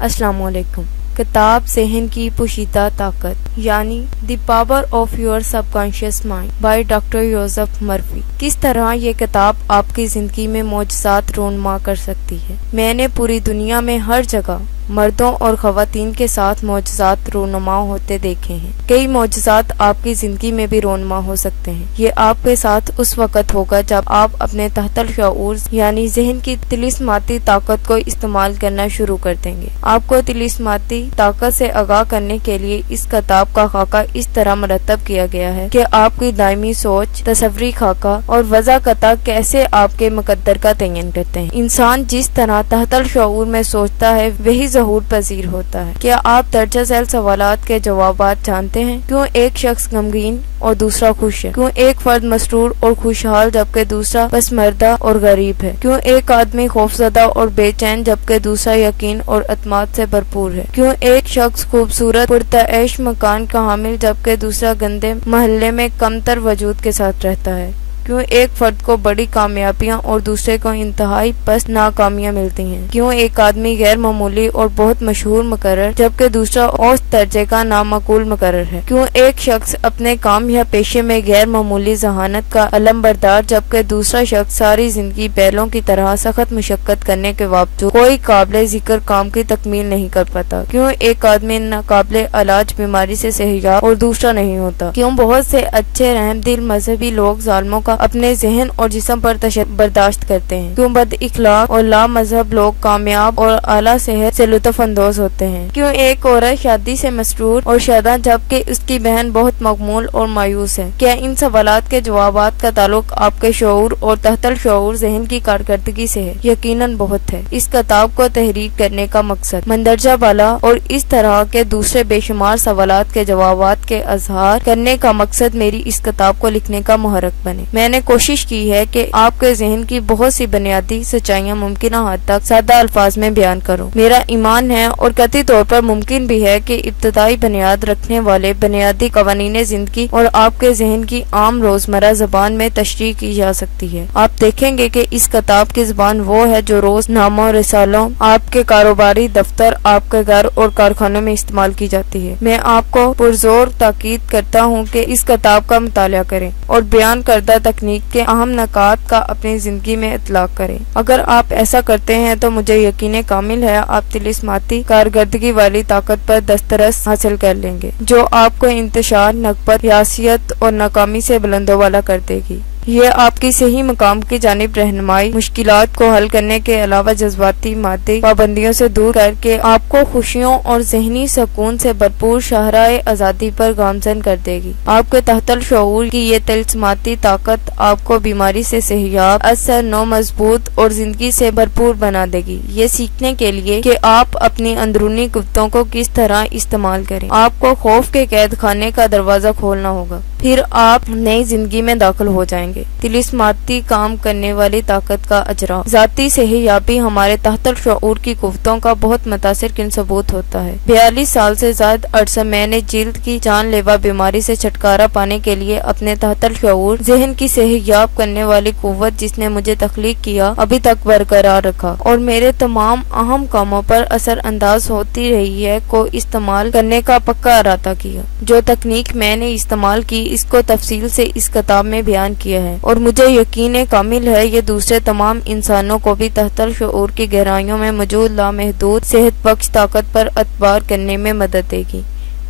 السلام علیکم۔ کتاب ذہن کی پوشیدہ طاقت یعنی the power of your subconscious mind by doctor Joseph Murphy. کس طرح یہ کتاب آپ کی زندگی میں معجزات رونما کر سکتی ہے۔ میں نے پوری دنیا میں ہر جگہ مردوں اور خواتین کے ساتھ معجزات رونما ہوتے دیکھے ہیں۔ کئی معجزات آپ کی زندگی میں بھی رونما ہو سکتے ہیں۔ یہ آپ کے ساتھ اس وقت ہوگا جب آپ اپنے تحت الشعور یعنی ذہن کی طلسماتی طاقت کو استعمال کرنا شروع کر دیں گے۔ آپ کو طلسماتی طاقت سے آگاہ کرنے کے لیے اس کتاب کا خاکہ اس طرح مرتب کیا گیا ہے کہ آپ کی دائمی سوچ، تصوری خاکہ اور وضع قطع کیسے آپ کے مقدر کا تعین کرتے ہیں۔ انسان جس طرح تحت الشعور میں سوچتا ہے وہی ظہور پذیر ہوتا ہے۔ کیا آپ درجہ ذیل سوالات کے جوابات جانتے ہیں؟ کیوں ایک شخص غمگین اور دوسرا خوش ہے؟ کیوں ایک فرد مسرور اور خوشحال جبکہ دوسرا پسماندہ اور غریب ہے؟ کیوں ایک آدمی خوفزدہ اور بے چین جبکہ دوسرا یقین اور اعتماد سے بھرپور ہے؟ کیوں ایک شخص خوبصورت پرتعیش مکان کا حامل جبکہ دوسرا گندے محلے میں کمتر وجود کے ساتھ رہتا ہے؟ کیوں ایک فرد کو بڑی کامیابیاں اور دوسرے کو انتہائی پست ناکامیاں ملتی ہیں؟ کیوں ایک آدمی غیر معمولی اور بہت مشہور مقرر جبکہ دوسرا اوسط درجے کا نامعقول مقرر ہے؟ کیوں ایک شخص اپنے کام یا پیشے میں غیر معمولی ذہانت کا علم بردار جبکہ دوسرا شخص ساری زندگی بیلوں کی طرح سخت مشقت کرنے کے باوجود کوئی قابل ذکر کام کی تکمیل نہیں کر پاتا؟ کیوں ایک آدمی ناقابل علاج بیماری سے صحتیاب اور دوسرا نہیں ہوتا؟ کیوں بہت سے اچھے رحم دل مذہبی لوگ ظالموں کا اپنے ذہن اور جسم پر تشدد برداشت کرتے ہیں؟ کیوں بد اخلاق اور لا مذہب لوگ کامیاب اور اعلیٰ صحت سے لطف اندوز ہوتے ہیں؟ کیوں ایک عورت شادی سے مسرور اور شادہ جبکہ اس کی بہن بہت مغمول اور مایوس ہے؟ کیا ان سوالات کے جوابات کا تعلق آپ کے شعور اور تحت الشعور ذہن کی کارکردگی سے ہے؟ یقیناً بہت ہے۔ اس کتاب کو تحریر کرنے کا مقصد مندرجہ بالا اور اس طرح کے دوسرے بے شمار سوالات کے جوابات کے اظہار کرنے کا مقصد میری اس کتاب کو لکھنے کا محرک بنے۔ میں نے کوشش کی ہے کہ آپ کے ذہن کی بہت سی بنیادی سچائیاں ممکنہ حد تک سادہ الفاظ میں بیان کروں۔ میرا ایمان ہے اور قطعی طور پر ممکن بھی ہے کہ ابتدائی بنیاد رکھنے والے بنیادی قوانین زندگی اور آپ کے ذہن کی عام روزمرہ زبان میں تشریح کی جا سکتی ہے۔ آپ دیکھیں گے کہ اس کتاب کی زبان وہ ہے جو روز ناموں رسالوں، آپ کے کاروباری دفتر، آپ کے گھر اور کارخانوں میں استعمال کی جاتی ہے۔ میں آپ کو پرزور تاکید کرتا ہوں کہ اس کتاب کا مطالعہ کریں اور بیان کردہ تکنیک کے اہم نکات کا اپنی زندگی میں اطلاق کریں۔ اگر آپ ایسا کرتے ہیں تو مجھے یقین کامل ہے آپ طلسماتی کارکردگی والی طاقت پر دسترس حاصل کر لیں گے جو آپ کو انتشار، نکبت، ریاست اور ناکامی سے بلند و بالا کر دے گی۔ یہ آپ کی صحیح مقام کی جانب رہنمائی، مشکلات کو حل کرنے کے علاوہ جذباتی مادی پابندیوں سے دور کر کے آپ کو خوشیوں اور ذہنی سکون سے بھرپور شاہراہ آزادی پر گامزن کر دے گی۔ آپ کے تحت الشعور کی یہ طلسماتی طاقت آپ کو بیماری سے صحتیاب، اثر نو، مضبوط اور زندگی سے بھرپور بنا دے گی۔ یہ سیکھنے کے لیے کہ آپ اپنی اندرونی قوتوں کو کس طرح استعمال کریں، آپ کو خوف کے قید خانے کا دروازہ کھولنا ہوگا، پھر آپ نئی زندگی میں داخل ہو جائیں گے۔ طلسماتی کام کرنے والی طاقت کا اجرا، ذاتی صحتیابی ہمارے تحت الشعور کی قوتوں کا بہت متاثر کن ثبوت ہوتا ہے۔ 42 سال سے زائد عرصہ میں نے جلد کی جان لیوا بیماری سے چھٹکارا پانے کے لیے اپنے تحت الشعور ذہن کی صحتیاب کرنے والی قوت جس نے مجھے تخلیق کیا ابھی تک برقرار رکھا اور میرے تمام اہم کاموں پر اثر انداز ہوتی رہی ہے کو استعمال کرنے کا پکا ارادہ کیا۔ جو تکنیک میں نے استعمال کی اس کو تفصیل سے اس کتاب میں بیان کیا ہے اور مجھے یقین کامل ہے یہ دوسرے تمام انسانوں کو بھی تحت الشعور کی گہرائیوں میں موجود لامحدود صحت بخش طاقت پر اعتبار کرنے میں مدد دے گی۔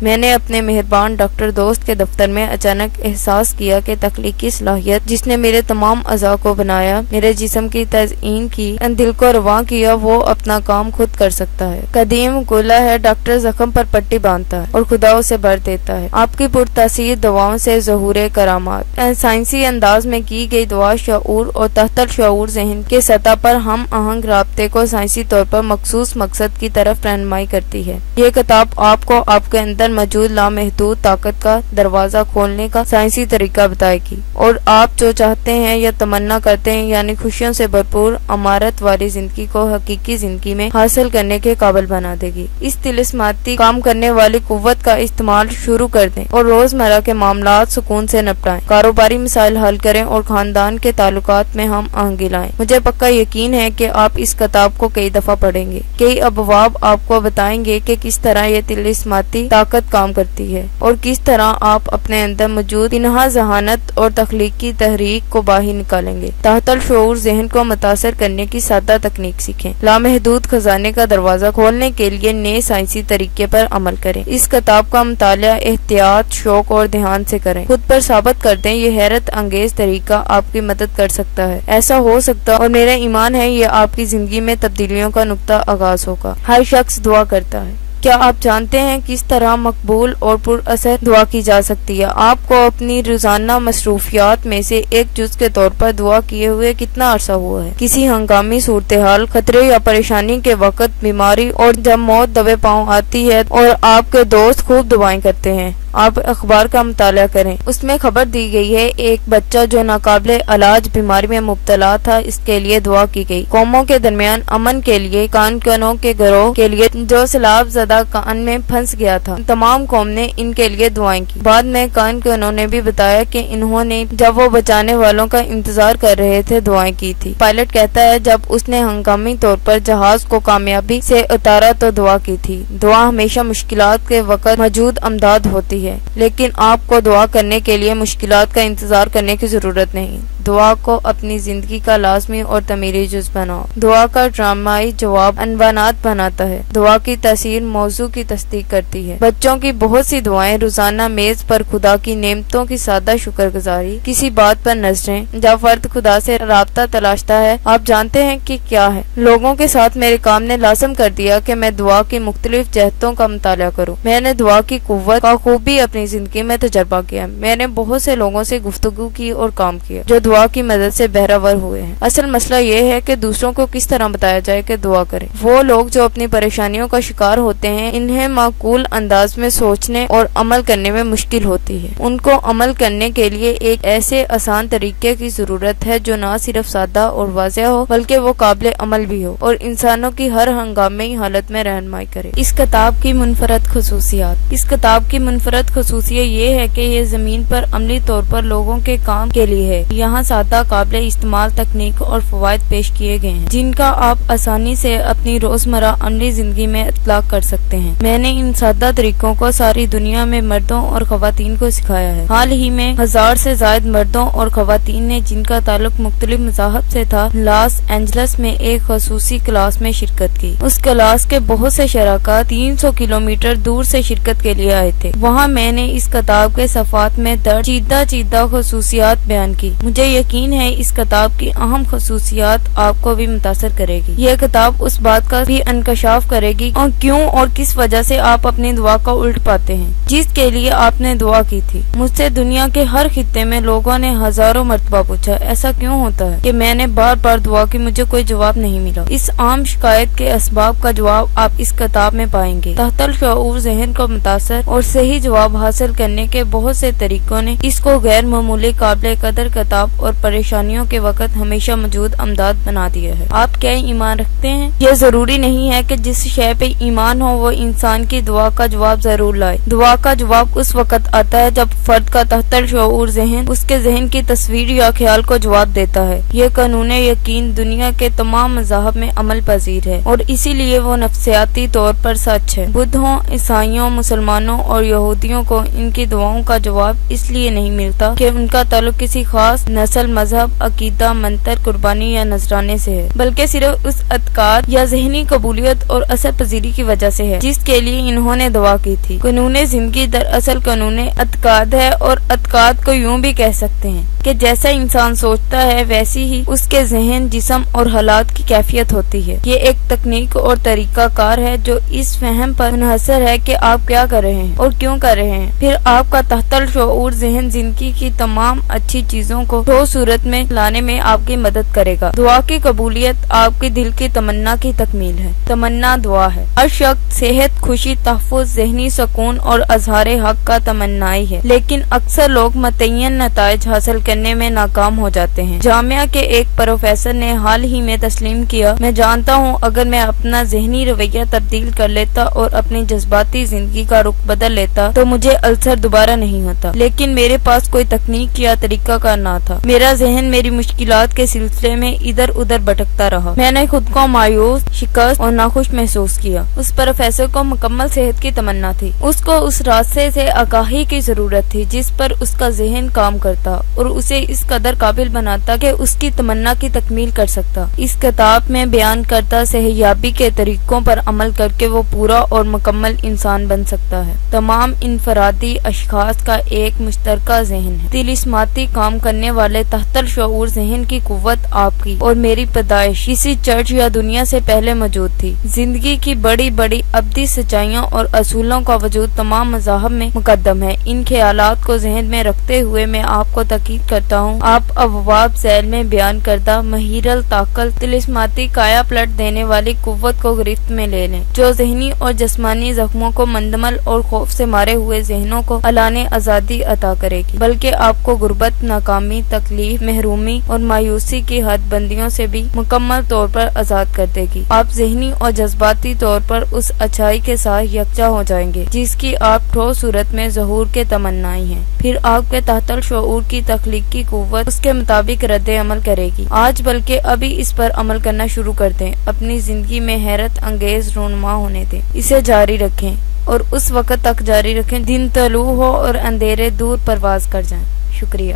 میں نے اپنے مہربان ڈاکٹر دوست کے دفتر میں اچانک احساس کیا کہ تخلیقی صلاحیت جس نے میرے تمام اعضاء کو بنایا، میرے جسم کی تزئین کی، دل کو رواں کیا، وہ اپنا کام خود کر سکتا ہے۔ قدیم مقولہ ہے ڈاکٹر زخم پر پٹی باندھتا ہے اور خدا اسے بھر دیتا ہے۔ آپ کی پرتاثیر دعاؤں سے ظہور کرامات، سائنسی انداز میں کی گئی دعا شعور اور تحت الشعور ذہن کے سطح پر ہم آہنگ رابطے کو سائنسی طور پر مخصوص مقصد کی طرف رہنمائی کرتی ہے۔ یہ کتاب آپ کو آپ کے اندر اندر موجود لامحدود طاقت کا دروازہ کھولنے کا سائنسی طریقہ بتائے گی اور آپ جو چاہتے ہیں یا تمنا کرتے ہیں یعنی خوشیوں سے بھرپور امارت والی زندگی کو حقیقی زندگی میں حاصل کرنے کے قابل بنا دے گی۔ اس طلسماتی کام کرنے والی قوت کا استعمال شروع کر دیں اور روزمرہ کے معاملات سکون سے نپٹائیں، کاروباری مسائل حل کریں اور خاندان کے تعلقات میں ہم آہنگی لائیں۔ مجھے پکا یقین ہے کہ آپ اس کتاب کو کئی دفعہ پڑھیں گے۔ کئی ابواب آپ کو بتائیں گے کہ کس طرح یہ طلسماتی طاقت کام کرتی ہے اور کس طرح آپ اپنے اندر موجود پنہاں ذہانت اور تخلیقی تحریک کو باہر نکالیں گے۔ تحت الشعور ذہن کو متاثر کرنے کی سادہ تکنیک سیکھیں۔ لامحدود خزانے کا دروازہ کھولنے کے لیے نئے سائنسی طریقے پر عمل کریں۔ اس کتاب کا مطالعہ احتیاط، شوق اور دھیان سے کریں۔ خود پر ثابت کر دیں یہ حیرت انگیز طریقہ آپ کی مدد کر سکتا ہے۔ ایسا ہو سکتا اور میرا ایمان ہے یہ آپ کی زندگی میں تبدیلیوں کا نقطہ آغاز ہوگا۔ ہر شخص دعا کرتا ہے۔ کیا آپ جانتے ہیں کس طرح مقبول اور پر اثر دعا کی جا سکتی ہے؟ آپ کو اپنی روزانہ مصروفیات میں سے ایک جز کے طور پر دعا کیے ہوئے کتنا عرصہ ہوا ہے؟ کسی ہنگامی صورتحال، خطرے یا پریشانی کے وقت، بیماری اور جب موت دبے پاؤں آتی ہے اور آپ کے دوست خوب دعائیں کرتے ہیں، آپ اخبار کا مطالعہ کریں۔ اس میں خبر دی گئی ہے ایک بچہ جو ناقابل علاج بیماری میں مبتلا تھا، اس کے لیے دعا کی گئی۔ قوموں کے درمیان امن کے لیے، کان کنوں کے گروہ کے لیے جو سیلاب زدہ کان میں پھنس گیا تھا، تمام قوم نے ان کے لیے دعائیں کی۔ بعد میں کان کنوں نے بھی بتایا کہ انہوں نے جب وہ بچانے والوں کا انتظار کر رہے تھے دعائیں کی تھی۔ پائلٹ کہتا ہے جب اس نے ہنگامی طور پر جہاز کو کامیابی سے اتارا تو دعا کی تھی۔ دعا ہمیشہ مشکلات کے وقت موجود امداد ہوتی ہے، لیکن آپ کو دعا کرنے کے لیے مشکلات کا انتظار کرنے کی ضرورت نہیں۔ دعا کو اپنی زندگی کا لازمی اور تعمیری جز بناؤ۔ دعا کا ڈرامائی جواب عنوانات بناتا ہے۔ دعا کی تاثیر موضوع کی تصدیق کرتی ہے۔ بچوں کی بہت سی دعائیں، روزانہ میز پر خدا کی نعمتوں کی سادہ شکر گزاری، کسی بات پر نظریں۔ جب فرد خدا سے رابطہ تلاشتا ہے، آپ جانتے ہیں کہ کیا ہے؟ لوگوں کے ساتھ میرے کام نے لازم کر دیا کہ میں دعا کی مختلف جہتوں کا مطالعہ کروں۔ میں نے دعا کی قوت کا خوبی اپنی زندگی میں تجربہ کیا۔ میں نے بہت سے لوگوں سے گفتگو کی اور کام کیا جو دعا کی مدد سے بہرور ہوئے ہیں۔ اصل مسئلہ یہ ہے کہ دوسروں کو کس طرح بتایا جائے کہ دعا کریں۔ وہ لوگ جو اپنی پریشانیوں کا شکار ہوتے ہیں، انہیں معقول انداز میں سوچنے اور عمل کرنے میں مشکل ہوتی ہے۔ ان کو عمل کرنے کے لیے ایک ایسے آسان طریقے کی ضرورت ہے جو نہ صرف سادہ اور واضح ہو بلکہ وہ قابل عمل بھی ہو اور انسانوں کی ہر ہنگامی حالت میں رہنمائی کرے۔ اس کتاب کی منفرد خصوصیات۔ اس کتاب کی منفرد خصوصیت یہ ہے کہ یہ زمین پر عملی طور پر لوگوں کے کام کے لیے ہے۔ یہاں سادہ، قابل استعمال تکنیک اور فوائد پیش کیے گئے ہیں جن کا آپ آسانی سے اپنی روزمرہ عملی زندگی میں اطلاق کر سکتے ہیں۔ میں نے ان سادہ طریقوں کو ساری دنیا میں مردوں اور خواتین کو سکھایا ہے۔ حال ہی میں 1000 سے زائد مردوں اور خواتین نے جن کا تعلق مختلف مذاہب سے تھا، لاس اینجلس میں ایک خصوصی کلاس میں شرکت کی۔ اس کلاس کے بہت سے شرکاء 300 کلومیٹر دور سے شرکت کے لیے آئے تھے۔ وہاں میں نے اس کتاب کے صفحات میں درج چیدہ خصوصیات بیان کی۔ مجھے یقین ہے اس کتاب کی اہم خصوصیات آپ کو بھی متاثر کرے گی۔ یہ کتاب اس بات کا بھی انکشاف کرے گی اور کیوں اور کس وجہ سے آپ اپنی دعا کا الٹ پاتے ہیں جس کے لیے آپ نے دعا کی تھی۔ مجھ سے دنیا کے ہر خطے میں لوگوں نے ہزاروں مرتبہ پوچھا ایسا کیوں ہوتا ہے کہ میں نے بار بار دعا کی، مجھے کوئی جواب نہیں ملا۔ اس عام شکایت کے اسباب کا جواب آپ اس کتاب میں پائیں گے۔ تحت الشعور ذہن کو متاثر اور صحیح جواب حاصل کرنے کے بہت سے طریقوں نے اس کو غیر معمولی، قابل قدر کتاب اور پریشانیوں کے وقت ہمیشہ موجود امداد بنا دیا ہے۔ آپ کیا ایمان رکھتے ہیں؟ یہ ضروری نہیں ہے کہ جس شے پہ ایمان ہو وہ انسان کی دعا کا جواب ضرور لائے۔ دعا کا جواب اس وقت آتا ہے جب فرد کا تحت الشعور ذہن اس کے ذہن کی تصویر یا خیال کو جواب دیتا ہے۔ یہ قانون یقین دنیا کے تمام مذاہب میں عمل پذیر ہے اور اسی لیے وہ نفسیاتی طور پر سچ ہے۔ بدھوں، عیسائیوں، مسلمانوں اور یہودیوں کو ان کی دعاؤں کا جواب اس لیے نہیں ملتا کہ ان کا تعلق کسی خاص نسل، مذہب، عقیدہ، منتر، قربانی یا نذرانے سے ہے، بلکہ صرف اس اعتقاد یا ذہنی قبولیت اور اثر پذیری کی وجہ سے ہے جس کے لیے انہوں نے دعا کی تھی۔ قانون زندگی دراصل قانون اعتقاد ہے اور اعتقاد کو یوں بھی کہہ سکتے ہیں کہ جیسا انسان سوچتا ہے ویسی ہی اس کے ذہن، جسم اور حالات کی کیفیت ہوتی ہے۔ یہ ایک تکنیک اور طریقہ کار ہے جو اس فہم پر منحصر ہے کہ آپ کیا کر رہے ہیں اور کیوں کر رہے ہیں۔ پھر آپ کا تحت الشعور ذہن زندگی کی تمام اچھی چیزوں کو ٹھوس صورت میں لانے میں آپ کی مدد کرے گا۔ دعا کی قبولیت آپ کے دل کی تمنا کی تکمیل ہے۔ تمنا دعا ہے۔ ہر شخص صحت، خوشی، تحفظ، ذہنی سکون اور اظہار حق کا تمنائی ہے، لیکن اکثر لوگ متعین نتائج حاصل کرنے میں ناکام ہو جاتے ہیں۔ جامعہ کے ایک پروفیسر نے حال ہی میں تسلیم کیا، میں جانتا ہوں اگر میں اپنا ذہنی رویہ تبدیل کر لیتا اور اپنی جذباتی زندگی کا رخ بدل لیتا تو مجھے السر دوبارہ نہیں ہوتا، لیکن میرے پاس کوئی تکنیک یا طریقہ کار نہ تھا۔ میرا ذہن میری مشکلات کے سلسلے میں ادھر ادھر بھٹکتا رہا۔ میں نے خود کو مایوس، شکست اور ناخوش محسوس کیا۔ اس پروفیسر کو مکمل صحت کی تمنا تھی۔ اس کو اس راستے سے آگاہی کی ضرورت تھی جس پر اس کا ذہن کام کرتا اور اسے اس قدر قابل بناتا کہ اس کی تمنا کی تکمیل کر سکتا۔ اس کتاب میں بیان کرتا صحتیابی کے طریقوں پر عمل کر کے وہ پورا اور مکمل انسان بن سکتا ہے۔ تمام انفرادی اشخاص کا ایک مشترکہ ذہن ہے۔ طلسماتی کام کرنے والے تحت الشعور ذہن کی قوت آپ کی اور میری پیدائش کسی چرچ یا دنیا سے پہلے موجود تھی۔ زندگی کی بڑی بڑی ابدی سچائیوں اور اصولوں کا وجود تمام مذاہب میں مقدم ہے۔ ان خیالات کو ذہن میں رکھتے ہوئے میں آپ کو تاکید کرتا ہوں، آپ ابواب ذیل میں بیان کردہ مہیر الطاقت طلسماتی کایا پلٹ دینے والی قوت کو گرفت میں لے لیں، جو ذہنی اور جسمانی زخموں کو مندمل اور خوف سے مارے ہوئے ذہنوں کو اعلان آزادی عطا کرے گی، بلکہ آپ کو غربت، ناکامی، تکلیف، محرومی اور مایوسی کی حد بندیوں سے بھی مکمل طور پر آزاد کر دے گی۔ آپ ذہنی اور جذباتی طور پر اس اچھائی کے ساتھ یکجا ہو جائیں گے جس کی آپ ٹھوس صورت میں ظہور کے تمنائی ہیں۔ پھر آپ کے تحت الشعور کی تخلیقی قوت اس کے مطابق رد عمل کرے گی۔ آج بلکہ ابھی اس پر عمل کرنا شروع کر دیں۔ اپنی زندگی میں حیرت انگیز رونما ہونے دیں، اسے جاری رکھیں اور اس وقت تک جاری رکھیں دن طلوع ہو اور اندھیرے دور پرواز کر جائیں۔ شکریہ۔